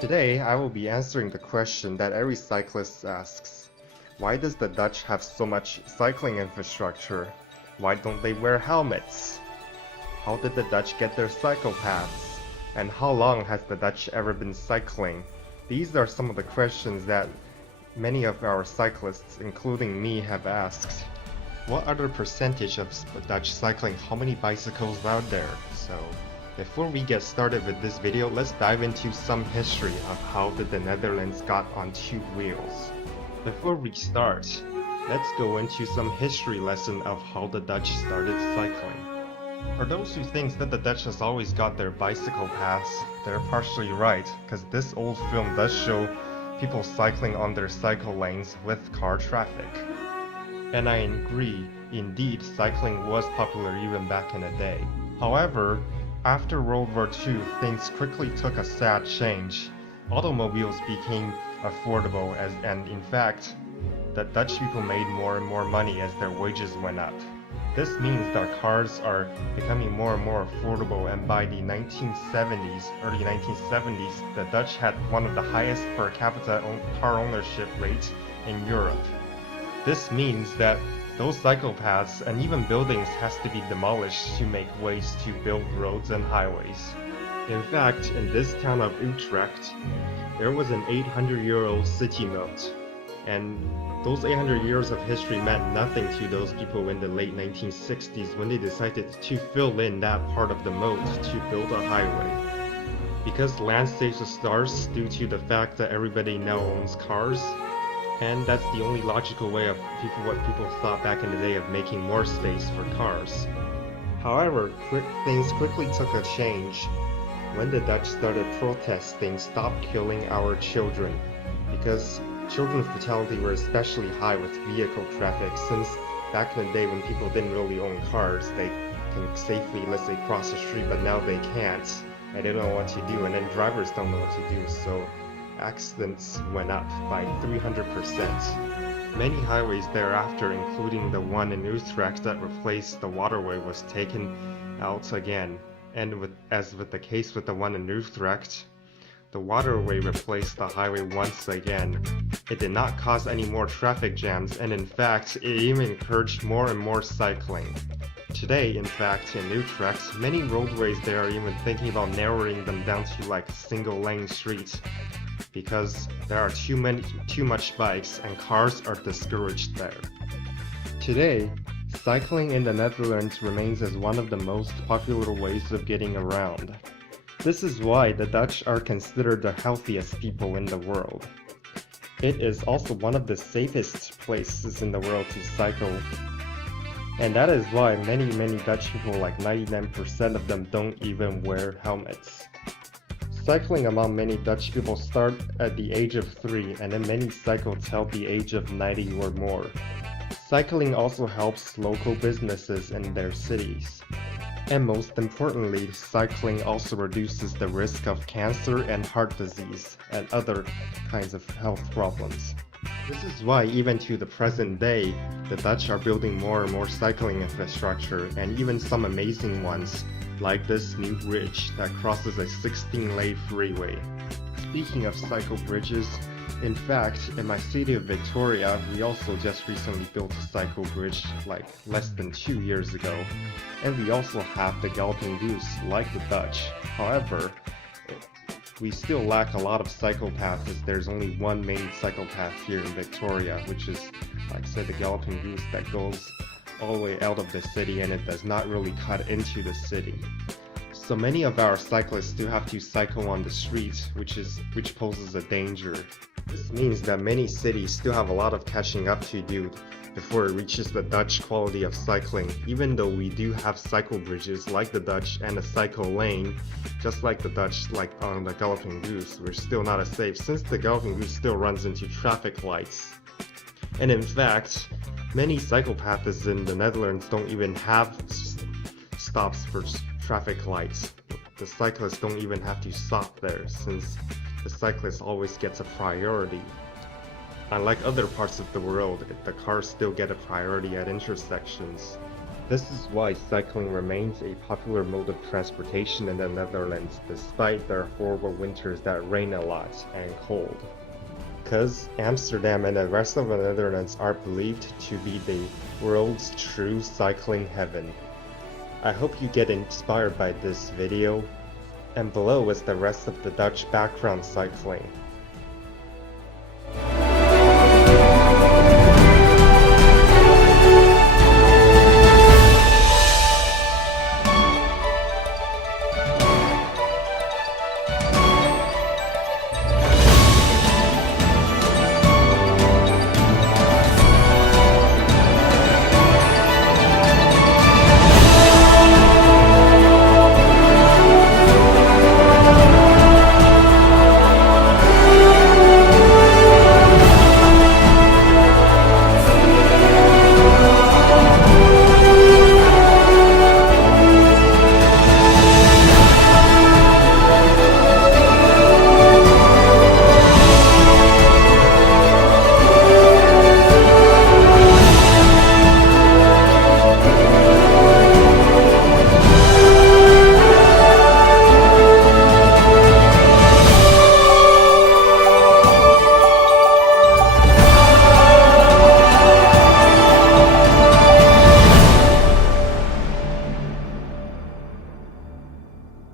Today, I will be answering the question that every cyclist asks. Why does the Dutch have so much cycling infrastructure? Why don't they wear helmets? How did the Dutch get their cycle paths? And how long has the Dutch ever been cycling? These are some of the questions that many of our cyclists, including me, have asked. What are the percentage of Dutch cycling? How many bicycles are there? So, before we get started with this video, let's dive into some history of how did the Netherlands got on two wheels. Before we start, let's go into some history lesson of how the Dutch started cycling. For those who think that the Dutch has always got their bicycle paths, they're partially right, because this old film does show people cycling on their cycle lanes with car traffic. And I agree, indeed, cycling was popular even back in the day. However, after World War II, things quickly took a sad change. Automobiles became affordable and in fact, the Dutch people made more and more money as their wages went up. This means that cars are becoming more and more affordable, and by the 1970s, early 1970s, the Dutch had one of the highest per capita car ownership rates in Europe. This means that those cycle paths and even buildings has to be demolished to make ways to build roads and highways. In fact, in this town of Utrecht, there was an 800-year-old city moat, and those 800 years of history meant nothing to those people in the late 1960s when they decided to fill in that part of the moat to build a highway. Because land stays scarce due to the fact that everybody now owns cars, and that's the only logical way of what people thought back in the day of making more space for cars. However, things quickly took a change when the Dutch started protesting stop killing our children, because children's fatality were especially high with vehicle traffic, since back in the day when people didn't really own cars, they can safely, let's say, cross the street, but now they can't, and they don't know what to do, and then drivers don't know what to do, so accidents went up by 300%. Many highways thereafter, including the one in Utrecht that replaced the waterway, was taken out again. And as with the case with the one in Utrecht, the waterway replaced the highway once again. It did not cause any more traffic jams, and in fact, it even encouraged more and more cycling. Today, in fact, in Utrecht, many roadways there are even thinking about narrowing them down to like single-lane streets, because there are too much bikes and cars are discouraged there. Today, cycling in the Netherlands remains as one of the most popular ways of getting around. This is why the Dutch are considered the healthiest people in the world. It is also one of the safest places in the world to cycle, and that is why many Dutch people, like 99% of them, don't even wear helmets. Cycling among many Dutch people start at the age of 3, and then many cycle till the age of 90 or more. Cycling also helps local businesses in their cities. And most importantly, cycling also reduces the risk of cancer and heart disease and other kinds of health problems. This is why even to the present day, the Dutch are building more and more cycling infrastructure, and even some amazing ones, like this new bridge that crosses a 16-lane freeway. Speaking of cycle bridges, in fact, in my city of Victoria, we also just recently built a cycle bridge like less than 2 years ago, and we also have the Galloping Goose like the Dutch. However, we still lack a lot of cycle paths, as there's only one main cycle path here in Victoria, which is, like I said, the Galloping Goose that goes all the way out of the city, and it does not really cut into the city. So many of our cyclists still have to cycle on the streets, which poses a danger. This means that many cities still have a lot of catching up to do before it reaches the Dutch quality of cycling. Even though we do have cycle bridges like the Dutch and a cycle lane, just like the Dutch, like on the Galloping Goose, we're still not as safe, since the Galloping Goose still runs into traffic lights. And in fact, many cycle paths in the Netherlands don't even have stops for traffic lights. The cyclists don't even have to stop there, since the cyclist always gets a priority. Unlike other parts of the world, the cars still get a priority at intersections. This is why cycling remains a popular mode of transportation in the Netherlands despite their horrible winters that rain a lot and cold. Because Amsterdam and the rest of the Netherlands are believed to be the world's true cycling heaven. I hope you get inspired by this video, and below is the rest of the Dutch background cycling.